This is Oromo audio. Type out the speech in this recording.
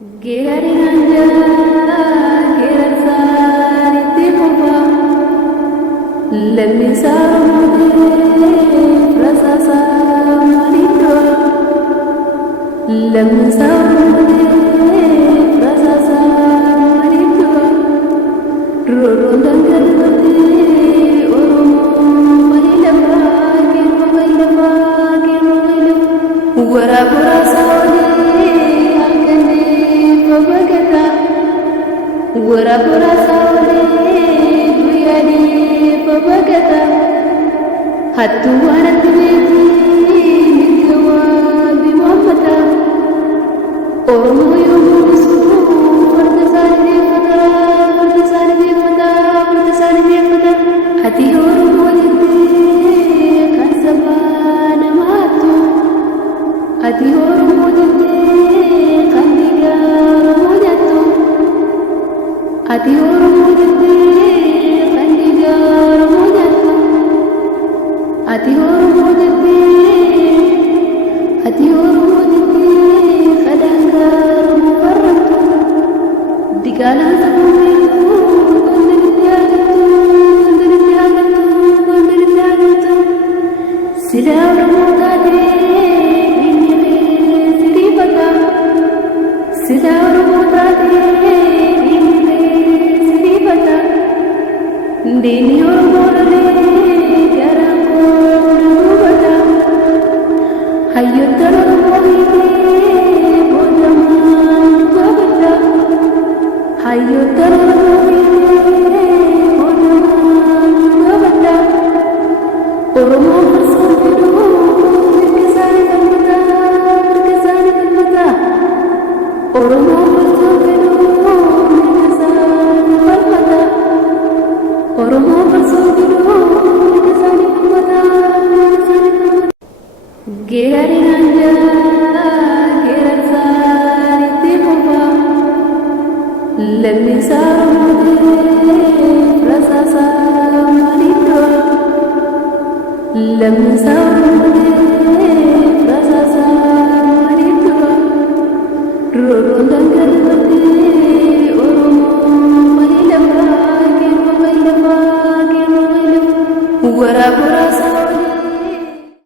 Geerarina geerarsaani teekufa lammisaa mudee rasaasaa maaliidhaa lammisaa mudee rasaasaa maaliidhaa roorroon dangalfatee oromoo malii lafaa keeroo mayi lafaa keeroo mayi lafaa waraabaa raasaa Wara saawwalee guyyaadhee babakata hattuu waan ati beektii mirgawaa bimaamata Oromoo yommuu ibsu farda isaanii beeffata ati Oromoo jettee kan sabaa nama hattu ati Oromoo jettee kan dhiigaa Oromoo jattu Ati Oromoo jettee kan dhiigaa Oromoo jattu Ati Oromoo jettee kan daangaa Oromoo farrattu Digaalaan safuu beektuu gondanitti agartu Silaa Oromoo taatee inni bee sirifata Silaa Oromoo taatee Dini Oromoo lolee garaan koo duubata hayyoota Oromoo hiitee boodamaan dubbata hayyoota Oromoo hiitee boodamaan dubbata Oromoo barsoon fiduu mirga isaanii falmata Oromoo barsoon fiduu mirga isaanii falmata Oromoo barsoon fiduu mirga isaanii falmata Geerarina geerarsaani teekufa lammisaa mudee rasaasaa maaliidhaa lammisaa mudee rasaasaa maaliidhaa roorroon dangalfatee